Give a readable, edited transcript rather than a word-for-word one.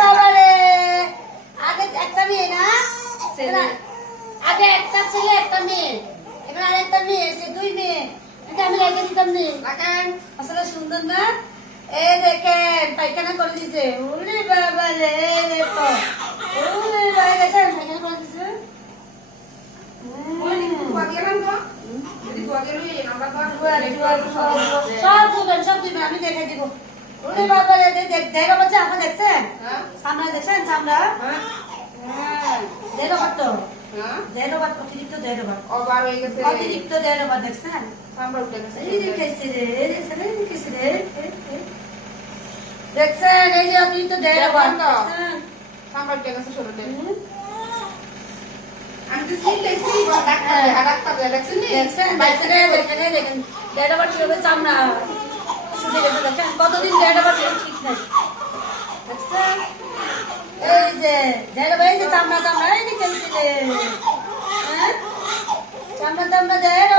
বাবা রে, আগে একটা মেয়ে না আগে একটা ছেলে একটা মেয়ে, এখানে আরেকটা মেয়ে এসে দুই মেয়ে, এটা আমি রেখে দিতাম নি। আসলে সুন্দর না? এই দেখেন পায়খানা করে দিছে। ওরে বাবা রে, দেখো ওরে বাবা, দেখেন পায়খানা করে দিছে। সব দিবেন সব দিবেন, আমি দেখে দিব। ওরে বাবা রে, দেখো বাচ্চা আপনি দেখছেন সামনে, দেখছেন সামনে? দেড় বার তো, দেড় বার অতিরিক্ত, দেড় বার অতিরিক্ত, দেড় বার দেখছেন? এই দেখেছে রে, দেখছেন এই দেখেছে রে, দেখছেন এই যে অতিরিক্ত দেড় বার দেখছেন? কতদিন দেড় বার ঠিক নাই, দেখছেন? এই যে দেড় বার, এই যে চামড়া চামড়া এই দেখেছিলে, হ্যাঁ চামড়া চামড়া দেড়